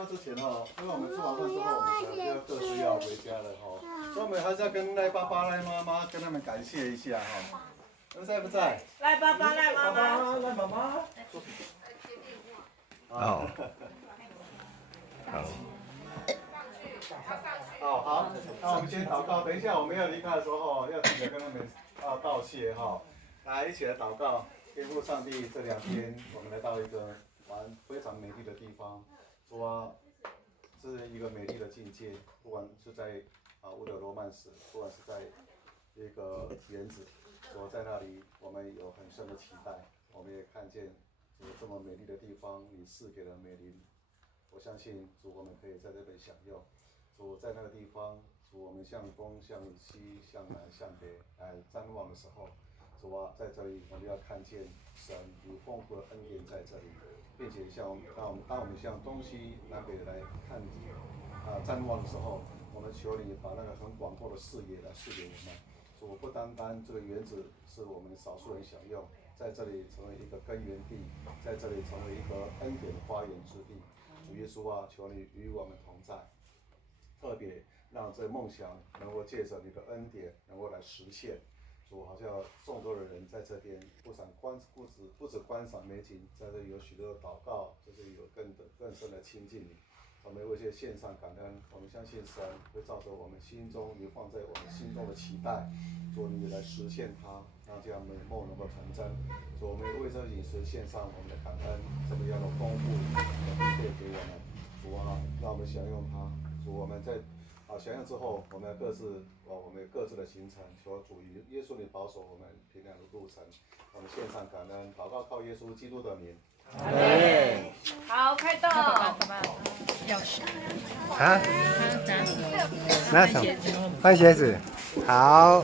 话之前哈，因为我们吃完饭之后，我们可能就各自要回家了哈，所以我们还是要跟赖爸爸、赖妈妈跟他们感谢一下哈。人在不在？赖爸爸、赖妈妈、赖妈妈。哦，好。好，那我们先祷告。等一下我们要离开的时候，要记得跟他们道谢哈。来，一起来祷告。天父上帝，这2天我们来到一个非常美丽的地方，主啊，是一个美丽的境界，不管是在乌德罗曼史，不管是在一个园子，主在那里我们有很深的期待，我们也看见主这么美丽的地方，你赐给了美林。我相信主，我们可以在这边享用。主在那个地方，主我们向东、向西、向南、向北来张望的时候，主啊，在这里我们要看见神有丰富的恩典在这里，并且当我们向东西南北来看张望的时候，我们求你把那个很广阔的视野来赐给我们。主不单单这个园子是我们少数人享用，在这里成为一个根源地，在这里成为一个恩典的花园之地。主耶稣啊，求你与我们同在，特别让这梦想能够借着你的恩典能够来实现。主好像众多的人在这边不止观赏美景，在这里有许多的祷告，在这里有更深的亲近你。我们为这些献上感恩，我们相信神会照着我们心中你放在我们心中的期待，主你来实现它，让这样美梦能够成真。主我们为这饮食献上我们的感恩，这么样的丰富的分配给我们。主啊，让我们享用它。主我们在享用之后，我们各自的行程，求主耶稣你保守我们平安的路程。我们献上感恩，祷告靠耶稣基督的名。好，开动。啊？拿什么？换鞋子。好。